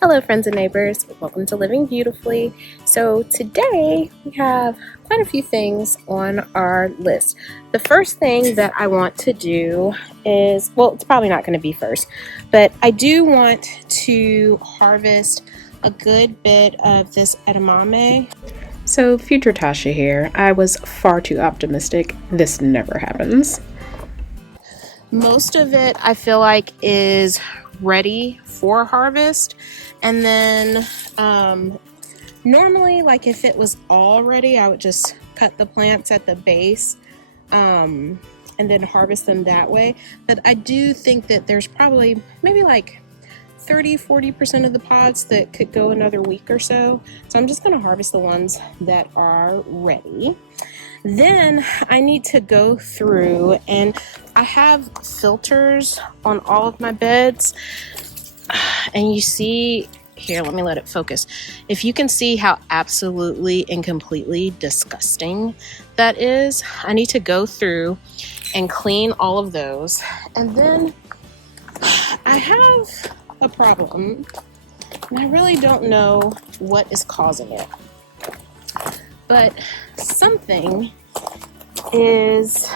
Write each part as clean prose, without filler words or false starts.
Hello friends and neighbors, welcome to Living Beautifully. So today we have quite a few things on our list. The first thing that I want to do is, well, it's probably not going to be first, but I do want to harvest a good bit of this edamame. So future Tasha here, I was far too optimistic. This never happens. Most of it I feel like is ready for harvest, and then normally, like if it was all ready, I would just cut the plants at the base and then harvest them that way. But I do think that there's probably maybe like 30-40% of the pods that could go another week or so. So I'm just going to harvest the ones that are ready. Then I need to go through, and I have filters on all of my beds, and you see here, let me let it focus. If you can see how absolutely and completely disgusting that is, I need to go through and clean all of those. And then I have a problem, and I really don't know what is causing it. But something is,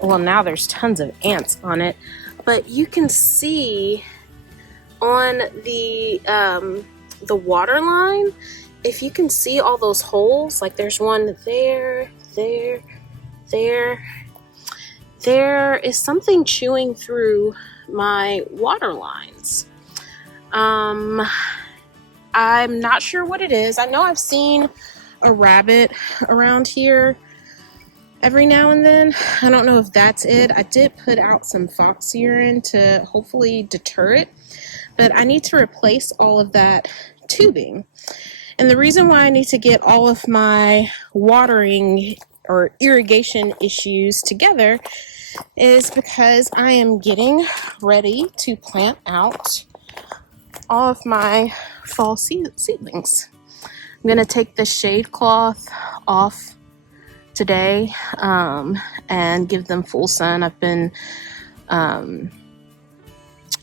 well, now there's tons of ants on it, but you can see on the water line, if you can see all those holes, like there's one there, there is something chewing through my water lines. I'm not sure what it is. I know I've seen a rabbit around here every now and then. I don't know if that's it. I did put out some fox urine to hopefully deter it, but I need to replace all of that tubing. And the reason why I need to get all of my watering or irrigation issues together is because I am getting ready to plant out all of my fall seedlings. I'm going to take the shade cloth off today and give them full sun. I've been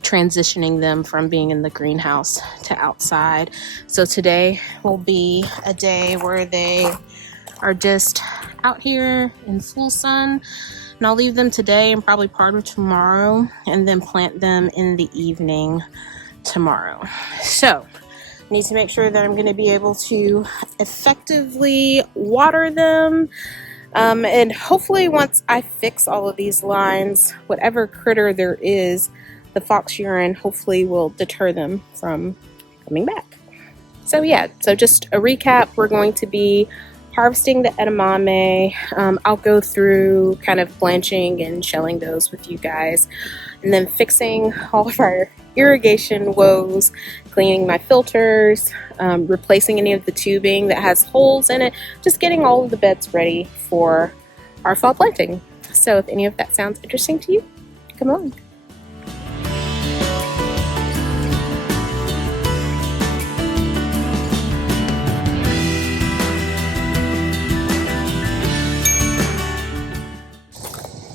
transitioning them from being in the greenhouse to outside. So today will be a day where they are just out here in full sun. And I'll leave them today and probably part of tomorrow, and then plant them in the evening tomorrow. So need to make sure that I'm going to be able to effectively water them. And hopefully once I fix all of these lines, whatever critter there is, the fox urine hopefully will deter them from coming back. So yeah, so just a recap, we're going to be harvesting the edamame. I'll go through kind of blanching and shelling those with you guys, and then fixing all of our irrigation woes, cleaning my filters, replacing any of the tubing that has holes in it, just getting all of the beds ready for our fall planting. So if any of that sounds interesting to you, come along.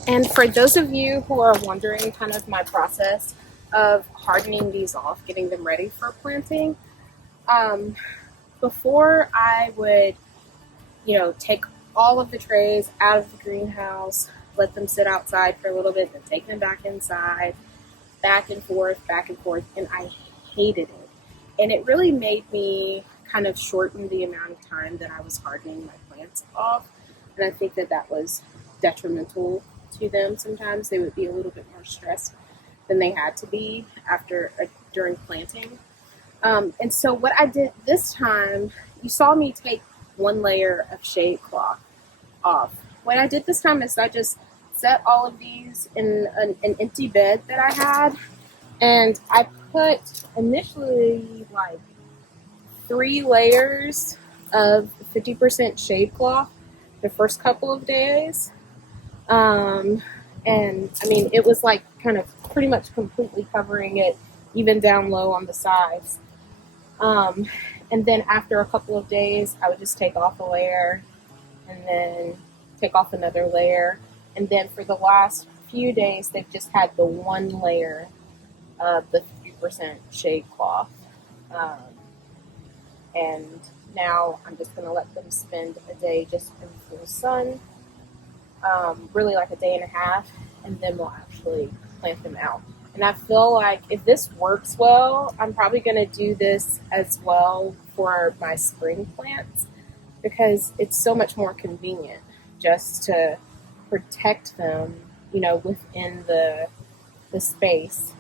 And for those of you who are wondering kind of my process of hardening these off, getting them ready for planting, before I would, take all of the trays out of the greenhouse, let them sit outside for a little bit, then take them back inside, back and forth, and I hated it. And it really made me kind of shorten the amount of time that I was hardening my plants off. And I think that that was detrimental to them. Sometimes they would be a little bit more stressed than they had to be during planting. And so what I did this time, you saw me take one layer of shade cloth off. What I did this time is I just set all of these in an empty bed that I had, and I put initially like 3 layers of 50% shade cloth the first couple of days. And I mean, it was like kind of pretty much completely covering it, even down low on the sides. And then after a couple of days, I would just take off a layer and then take off another layer. And then for the last few days, they've just had the one layer of the 50% shade cloth. Um, and now I'm just going to let them spend a day just in full sun, really like a day and a half, and then we'll actually plant them out. And I feel like if this works well, I'm probably going to do this as well for my spring plants because it's so much more convenient just to protect them, within the space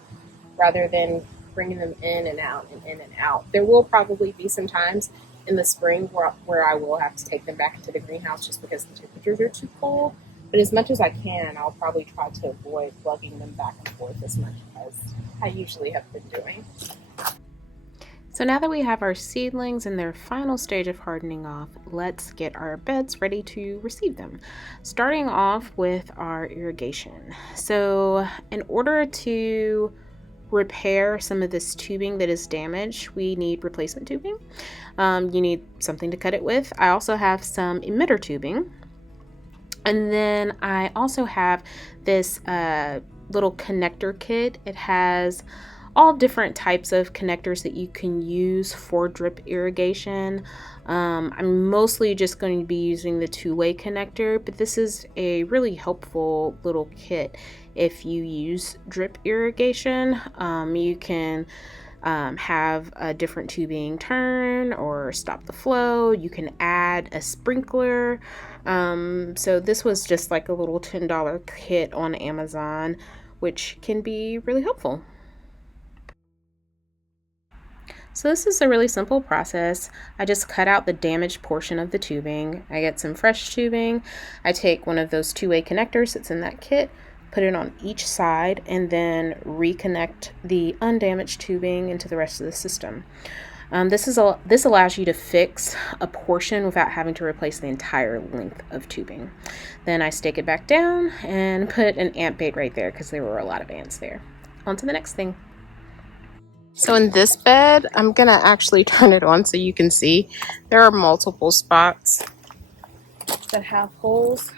rather than bringing them in and out and in and out. There will probably be some times in the spring where I will have to take them back into the greenhouse just because the temperatures are too cold. But as much as I can, I'll probably try to avoid lugging them back and forth as much as I usually have been doing. So now that we have our seedlings in their final stage of hardening off, let's get our beds ready to receive them. Starting off with our irrigation. So in order to repair some of this tubing that is damaged, we need replacement tubing. You need something to cut it with. I also have some emitter tubing. And then I also have this little connector kit. It has all different types of connectors that you can use for drip irrigation. I'm mostly just going to be using the two-way connector, but this is a really helpful little kit if you use drip irrigation. You can have a different tubing turn or stop the flow. You can add a sprinkler. So this was just like a little $10 kit on Amazon, which can be really helpful. So this is a really simple process. I just cut out the damaged portion of the tubing. I get some fresh tubing. I take one of those two-way connectors that's in that kit, put it on each side, and then reconnect the undamaged tubing into the rest of the system. This allows you to fix a portion without having to replace the entire length of tubing. Then I stake it back down and put an ant bait right there because there were a lot of ants there. On to the next thing. So in this bed, I'm going to actually turn it on so you can see. There are multiple spots that have holes.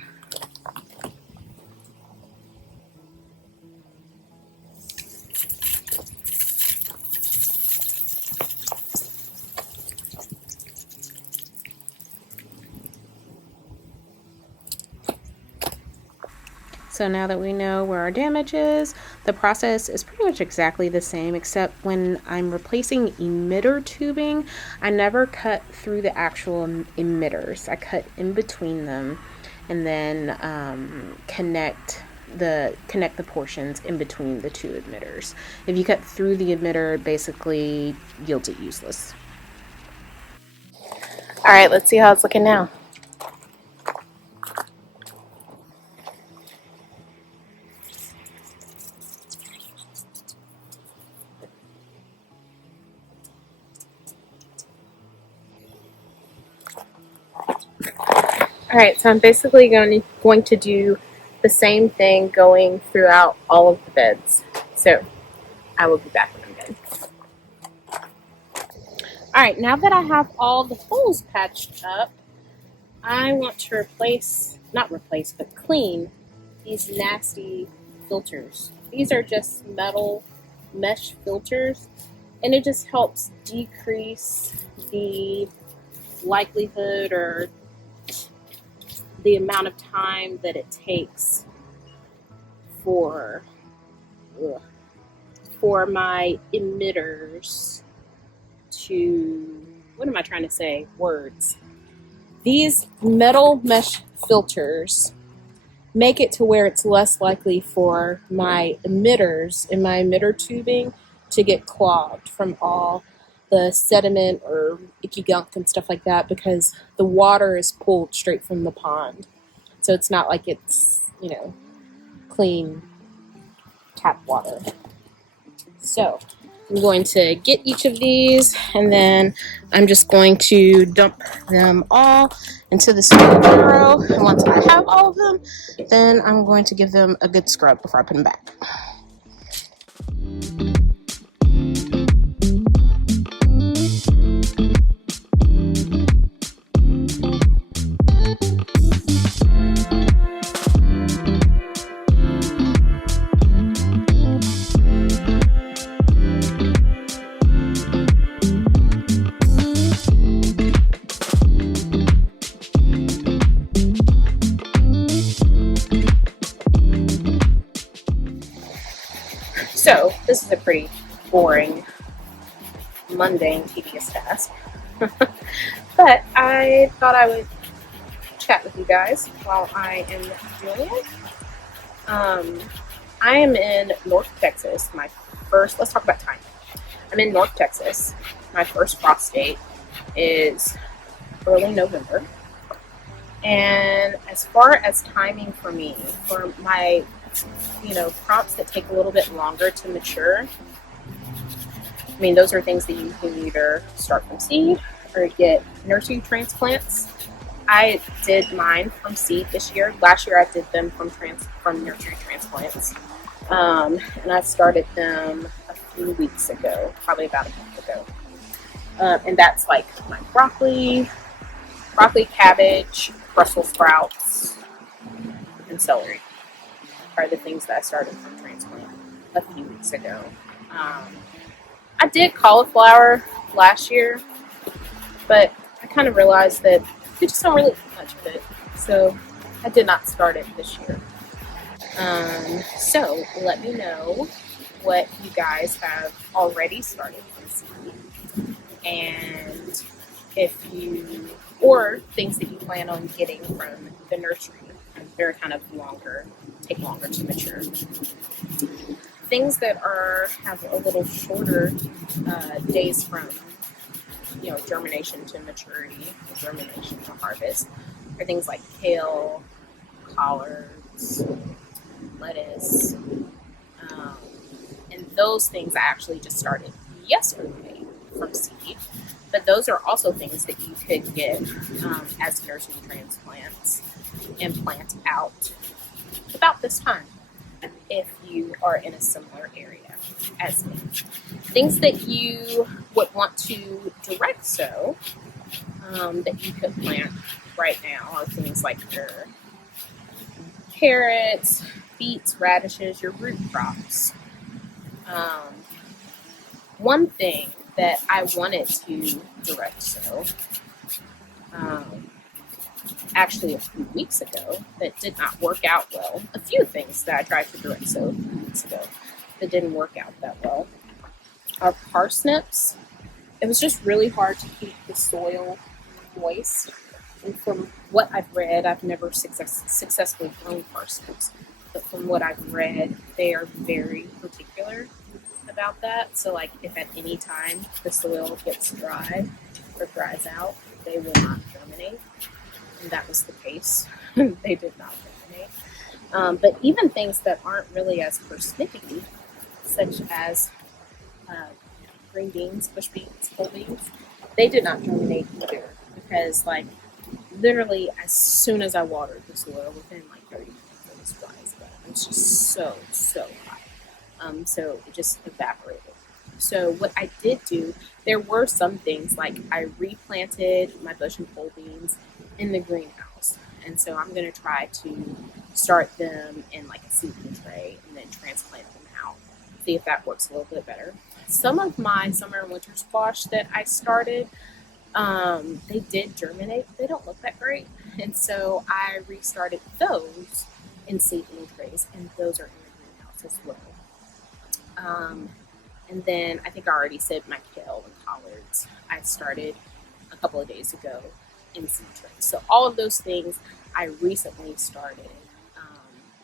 So now that we know where our damage is, the process is pretty much exactly the same, except when I'm replacing emitter tubing, I never cut through the actual emitters. I cut in between them and then connect the portions in between the two emitters. If you cut through the emitter, it basically yields it useless. All right, let's see how it's looking now. All right, so I'm basically going to do the same thing going throughout all of the beds. So I will be back when I'm done. All right, now that I have all the holes patched up, I want to clean these nasty filters. These are just metal mesh filters, and it just helps decrease the likelihood or the amount of time that it takes for my emitters to, what am I trying to say? Words. These metal mesh filters make it to where it's less likely for my emitters in my emitter tubing to get clogged from all the sediment or icky gunk and stuff like that, because the water is pulled straight from the pond. So it's not like it's, clean tap water. So I'm going to get each of these, and then I'm just going to dump them all into this wheelbarrow. And once I have all of them, then I'm going to give them a good scrub before I put them back. This is a pretty boring, mundane, tedious task. But I thought I would chat with you guys while I am doing it. I am in North Texas. Let's talk about timing. I'm in North Texas. My first frost date is early November. And as far as timing for me, for my, crops that take a little bit longer to mature, I mean, those are things that you can either start from seed or get nursery transplants. I did mine from seed this year. Last year I did them from nursery transplants. And I started them a few weeks ago, probably about a month ago. And that's like my broccoli, cabbage, Brussels sprouts, and celery are the things that I started from transplant a few weeks ago. I did cauliflower last year, but I kind of realized that I just don't really eat much of it, so I did not start it this year. So let me know what you guys have already started from seed, and or things that you plan on getting from the nursery. They're kind of take longer to mature. Things that have a little shorter days from germination to maturity, germination to harvest, are things like kale, collards, lettuce, and those things I actually just started yesterday from seed. But those are also things that you could get as nursery transplants and plant out about this time if you are in a similar area as me. Things that you would want to direct sow that you could plant right now are things like your carrots, beets, radishes, your root crops. One thing that I wanted to direct sow actually a few weeks ago that did not work out well. A few things that I tried to direct sow a few weeks ago that didn't work out that well are parsnips. It was just really hard to keep the soil moist. And from what I've read, I've never successfully grown parsnips, but from what I've read, they are very particular about that. So like if at any time the soil gets dry or dries out, they will not germinate. And that was the case. They did not germinate. But even things that aren't really as parsnippy, such as green beans, bush beans, pole beans, they did not germinate either, because like literally as soon as I watered the soil, within like 30 minutes it was dry as well. It was just so hot. So it just evaporated. So what I did do, there were some things like I replanted my bush and pole beans in the greenhouse. And so I'm going to try to start them in like a seedling tray and then transplant them out. See if that works a little bit better. Some of my summer and winter squash that I started, they did germinate. They don't look that great. And so I restarted those in seedling trays, and those are in the greenhouse as well. And then I think I already said my kale and collards I started a couple of days ago in seed trays. So all of those things I recently started.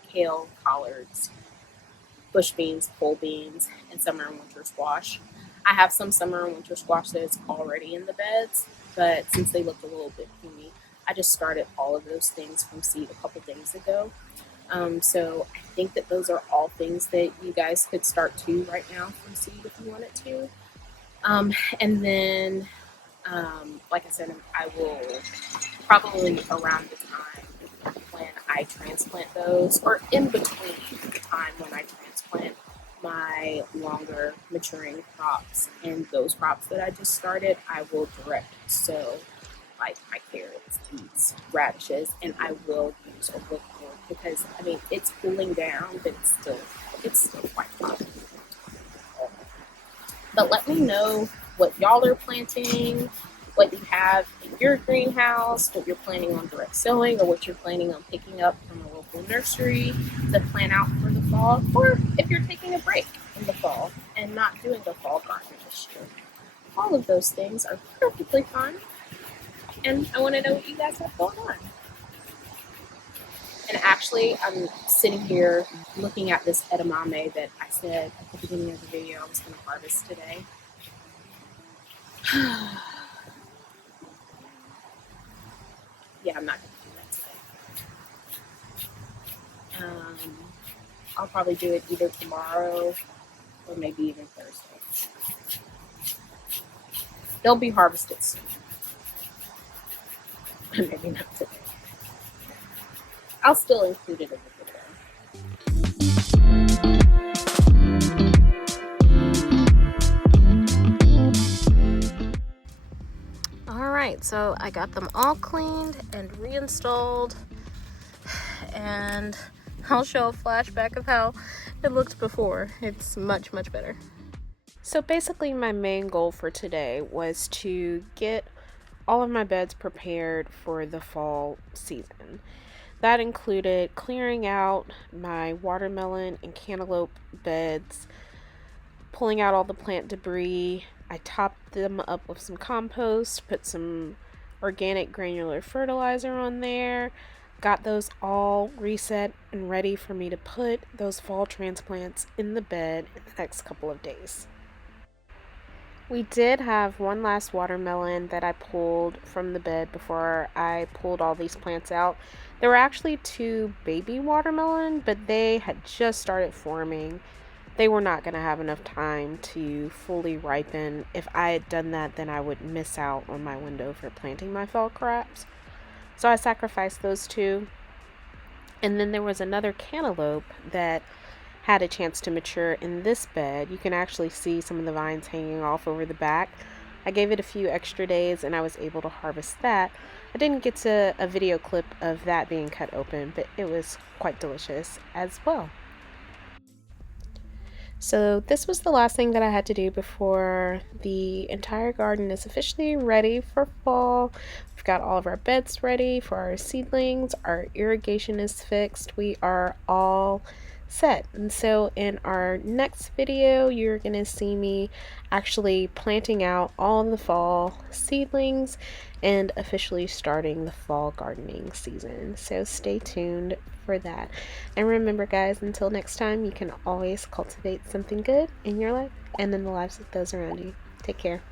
Kale, collards, bush beans, pole beans, and summer and winter squash. I have some summer and winter squash that's already in the beds, but since they looked a little bit puny, I just started all of those things from seed a couple days ago. So I think that those are all things that you guys could start to right now from seed if you wanted to. And then, like I said, I will probably around the time when I transplant those, or in between the time when I transplant my longer maturing crops and those crops that I just started, I will direct sow like my carrots, beets, radishes, and I will use a wood board because I mean it's cooling down, but it's still quite hot. But let me know what y'all are planting, what you have in your greenhouse, what you're planning on direct sowing, or what you're planning on picking up from a local nursery to plant out for the fall, or if you're taking a break. in the fall and not doing a fall garden this year. All of those things are perfectly fine, and I want to know what you guys have going on. And actually, I'm sitting here looking at this edamame that I said at the beginning of the video I was going to harvest today. Yeah, I'm not going to do that today. I'll probably do it either tomorrow or maybe even Thursday. They'll be harvested soon. Maybe not today. I'll still include it in the video. Alright, so I got them all cleaned and reinstalled, and I'll show a flashback of how it looked before. It's much, much better. So basically my main goal for today was to get all of my beds prepared for the fall season. That included clearing out my watermelon and cantaloupe beds, pulling out all the plant debris. I topped them up with some compost, put some organic granular fertilizer on there, got those all reset and ready for me to put those fall transplants in the bed in the next couple of days. We did have one last watermelon that I pulled from the bed before I pulled all these plants out. There were actually 2 baby watermelon, but they had just started forming. They were not going to have enough time to fully ripen. If I had done that, then I would miss out on my window for planting my fall crops. So I sacrificed those 2. And then there was another cantaloupe that had a chance to mature in this bed. You can actually see some of the vines hanging off over the back. I gave it a few extra days and I was able to harvest that. I didn't get to a video clip of that being cut open, but it was quite delicious as well. So this was the last thing that I had to do before the entire garden is officially ready for fall. We've got all of our beds ready for our seedlings. Our irrigation is fixed. We are all set. And so in our next video, you're going to see me actually planting out all the fall seedlings and officially starting the fall gardening season. So stay tuned for that. And remember, guys, until next time, you can always cultivate something good in your life and in the lives of those around you. Take care.